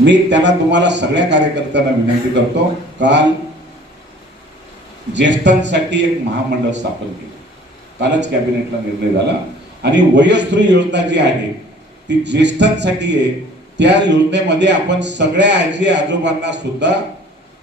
मी त्यांना तुम्हाला सगळ्या कार्यकर्त्यांना विनंती करतो काल ज्येष्ठांसाठी एक महामंडळ स्थापन केलं. कालच कॅबिनेटला निर्णय झाला. आणि वयोस्त्री योजना जी आहे ती ज्येष्ठांसाठी आहे. त्या योजनेमध्ये आपण सगळ्या आजी आजोबांना सुद्धा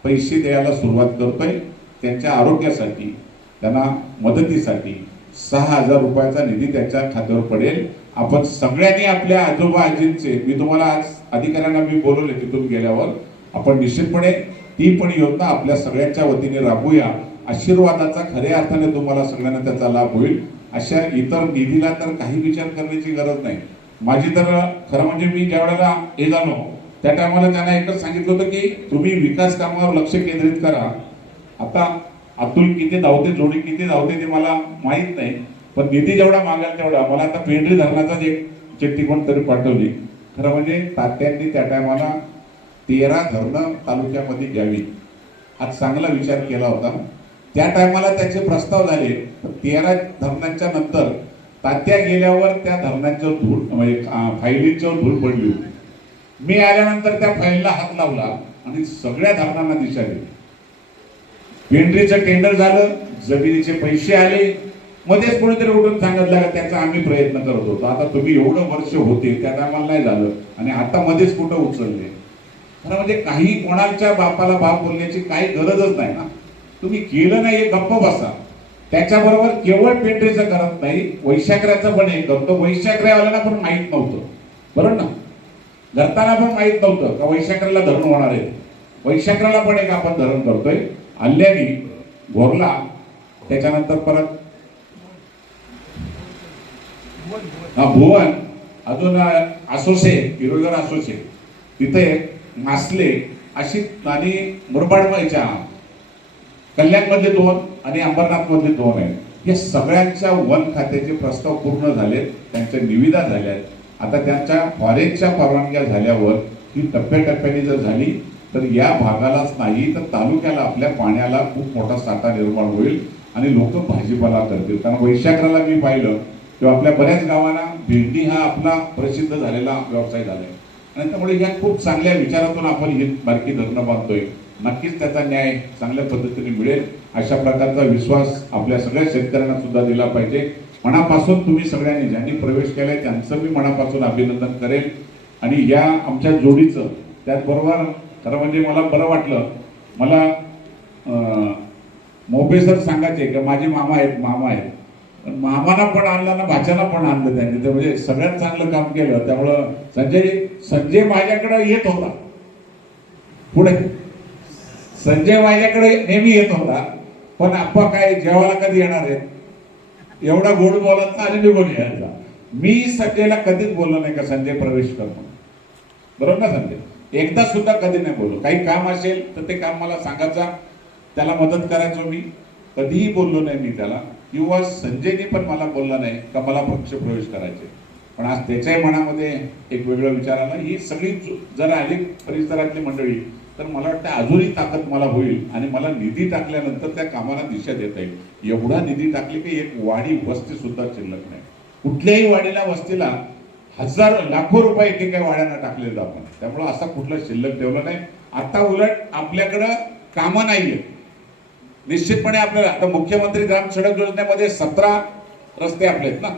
पैसे द्यायला सुरुवात करतोय. त्यांच्या आरोग्यासाठी त्यांना मदतीसाठी सहा हजार रुपयाचा निधी त्यांच्या खात्यावर पडेल. आपण सगळ्यांनी आपल्या आजोबा आजींचे मी तुम्हाला आज अधिकाऱ्यांना मी बोलवले तिथून गेल्यावर आपण निश्चितपणे ती पण योजना आपल्या सगळ्यांच्या वतीने राबवूया. आशीर्वादाचा खऱ्या अर्थाने तुम्हाला सगळ्यांना त्याचा लाभ होईल. अशा इतर निधीला तर काही विचार करण्याची गरज नाही. माझी तर खरं म्हणजे मी ज्या वेळेला हे झालो त्या टायमाला त्यांना एकच सांगितलं होतं की तुम्ही विकास कामावर लक्ष केंद्रित करा. आता अतुल किती धावते जोडी किती धावते ते मला माहीत नाही पण निधी जेवढा मागाल तेवढा. मला आता पेंढरी धरणाचाच एक चिठ्ठी कोणतरी पाठवली. खरं म्हणजे तात्यांनी त्या टायमाला तेरा धरणं तालुक्यामध्ये घ्यावी. हा चांगला विचार केला होता. त्या टायमाला त्याचे प्रस्ताव झाले. तेरा धरणांच्या नंतर तात्या गेल्यावर त्या धरणांच्या धूळ म्हणजे अं, फायलींच्यावर धूळ पडली होती. मी आल्यानंतर त्या फाईलला हात लावला आणि सगळ्या धरणांना दिशा दिली. पेंढरीचं टेंडर झालं जमिनीचे पैसे आले मध्येच कोणीतरी उठून सांगितलं का त्याचा आम्ही प्रयत्न करत होतो. आता तुम्ही एवढं वर्ष होते त्या टायमाला नाही झालं. आणि आता मध्येच कुठं उचलले? खरं म्हणजे काही कोणाच्या बापाला बाप बोलण्याची काही गरजच नाही ना. तुम्ही केलं नाही हे गप्प बसा. त्याच्याबरोबर केवळ पेंढरीचं करत नाही वैशाखऱ्याचं पण एक करतो वैशाखऱ्यावाल्यांना पण माहीत नव्हतं. बरोबर ना? धरताना पण माहीत नव्हतं का वैशाखऱ्याला धरण होणार आहे? वैशाखऱ्याला पण एक आपण धरण करतोय. आल्याने घोरला त्याच्यानंतर परत हा भुवन अजून आसोसे हिरोगर असोसे. तिथे मासले अशी आणि मुरबाड व्हायच्या कल्याणमध्ये दोन आणि अंबरनाथमधले दोन आहेत. या सगळ्यांच्या वन खात्याचे प्रस्ताव पूर्ण झालेत त्यांच्या निविदा झाल्यात. आता त्यांच्या फॉरेनच्या परवानग्या झाल्यावर ही टप्प्याटप्प्याने जर झाली तर या भागालाच नाही तर तालुक्याला आपल्या पाण्याला खूप मोठा साठा निर्माण होईल आणि लोक भाजीपाला करतील. कारण वैशाखराला मी पाहिलं किंवा आपल्या बऱ्याच गावांना भेंडी हा आपला प्रसिद्ध झालेला व्यवसाय झालाय. आणि त्यामुळे या खूप चांगल्या विचारातून आपण ही बारकी धरणं बांधतोय. नक्कीच त्याचा न्याय चांगल्या पद्धतीने मिळेल. अशा प्रकारचा विश्वास आपल्या सगळ्या शेतकऱ्यांना सुद्धा दिला पाहिजे. मनापासून तुम्ही सगळ्यांनी ज्यांनी प्रवेश केलाय त्यांचं मी मनापासून अभिनंदन करेल. आणि या आमच्या जोडीचं त्याचबरोबर खरं म्हणजे मला बरं वाटलं. मला मोबे सर सांगायचे की माझे मामा आहेत मामा आहेत. मामाना पण आणलं ना भाच्याला पण आणलं त्यांनी. ते म्हणजे सगळ्यात चांगलं काम केलं. त्यामुळं संजय संजय माझ्याकडे येत होता. पुढे. संजय माझ्याकडे नेहमी येत होता. पण आप्पा काय जेवायला कधी येणार आहे एवढा गोड बोलायचा आणि निघून यायचा. मी संजयला कधीच बोललो नाही का संजय प्रवेश कर बरोबर ना संजय? एकदा सुद्धा कधी नाही बोललो. काही काम असेल तर ते काम मला सांगायचा. त्याला मदत करायचो मी. कधीही बोललो नाही मी त्याला. किंवा संजयनी पण मला बोलला नाही का मला पक्ष प्रवेश करायचे. पण आज त्याच्याही मनामध्ये एक वेगळं विचार आला. ही सगळी जर आली परिसरातली मंडळी तर मला वाटतं अजूनही ताकद मला होईल आणि मला निधी टाकल्यानंतर त्या कामाला दिशा देता येईल. एवढा निधी टाकली की एक वाडी वस्ती सुद्धा शिल्लक नाही. कुठल्याही वाडीला वस्तीला हजार लाखो रुपये एकेका वाड्यांना टाकलेले आपण. त्यामुळे असा कुठला शिल्लक ठेवला नाही. आता उलट आपल्याकडं कामं नाहीये निश्चितपणे आपल्याला आता मुख्यमंत्री ग्राम सडक योजनेमध्ये सतरा रस्ते आपले आहेत ना?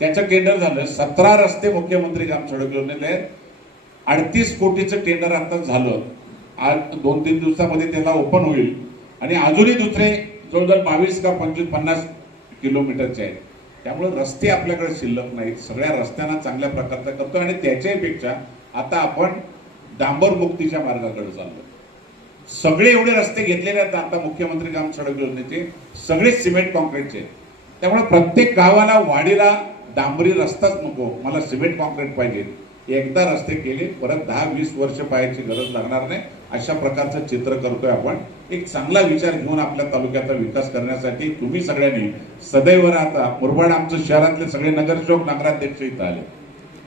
त्याचं टेंडर झालं. सतरा रस्ते मुख्यमंत्री ग्राम सडक योजनेत आहेत. अडतीस कोटीचं टेंडर आता झालं. आज दोन तीन दिवसामध्ये त्याला ओपन होईल. आणि अजूनही दुसरे जवळजवळ बावीस का पंचवीस पन्नास किलोमीटरचे आहेत. त्यामुळे रस्ते आपल्याकडे शिल्लक नाहीत. सगळ्या रस्त्यांना चांगल्या प्रकारचा करतो आणि त्याच्याहीपेक्षा आता आपण डांबर मुक्तीच्या मार्गाकडे चाललो सगळे एवढे रस्ते घेतलेले आहेत आता मुख्यमंत्री ग्राम सडक योजनेचे सगळे सिमेंट कॉन्क्रीटचे. त्यामुळे प्रत्येक गावाला वाडीला डांबरी रस्ताच नको. मला सिमेंट कॉन्क्रीट पाहिजे. एकदा रस्ते केले परत दहा वीस वर्ष पाहायची गरज लागणार नाही. अशा प्रकारचं चित्र करतोय आपण. एक चांगला विचार घेऊन आपल्या तालुक्याचा विकास करण्यासाठी तुम्ही सगळ्यांनी सदैव राहता. मुरबाड आमचं शहरातले सगळे नगरसेवक नगराध्यक्ष इथं आले.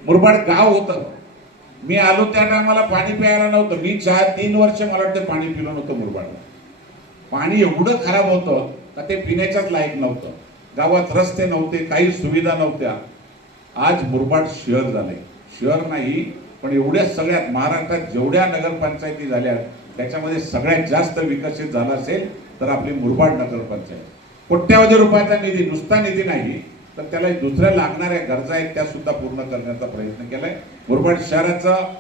मुरबाड गाव होतं. मी आलो त्या टायमाला पाणी प्यायला नव्हतं. मी चार तीन वर्ष मला वाटतं पाणी पिलं नव्हतं मुरबाडला. पाणी एवढं खराब होतं का ते पिण्याच्याच लायक नव्हतं. गावात रस्ते नव्हते काही सुविधा नव्हत्या. आज मुरबाड शहर झालंय. शहर नाही पण एवढ्या सगळ्यात महाराष्ट्रात जेवढ्या नगरपंचायती झाल्या त्याच्यामध्ये सगळ्यात जास्त विकसित झाला असेल तर आपली मुरबाड नगरपंचायत. कोट्यावधी रुपयाचा निधी नुसता निधी नाही. तर त्याला दुसऱ्या लागणाऱ्या गरजा आहेत त्या सुद्धा पूर्ण करण्याचा प्रयत्न केलाय. मुरबाड शहराचं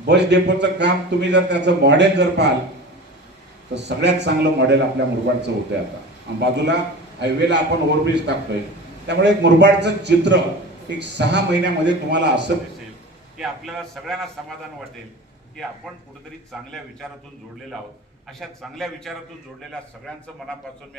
बस डेपोचं काम तुम्ही जर त्याचं मॉडेल जर पाहाल तर सगळ्यात चांगलं मॉडेल आपल्या मुरबाडचं होतंय आता. आणि बाजूला हायवेला आपण ओव्हरब्रिज टाकतोय. त्यामुळे मुरबाडचं चित्र एक सहा महिन्यामध्ये तुम्हाला असं दिसेल की आपल्याला सगळ्यांना समाधान वाटेल की आपण कुठेतरी चांगल्या विचारातून जोडलेलं आहोत. अशा चांगल्या विचारातून जोडलेल्या सगळ्यांचं मनापासून मी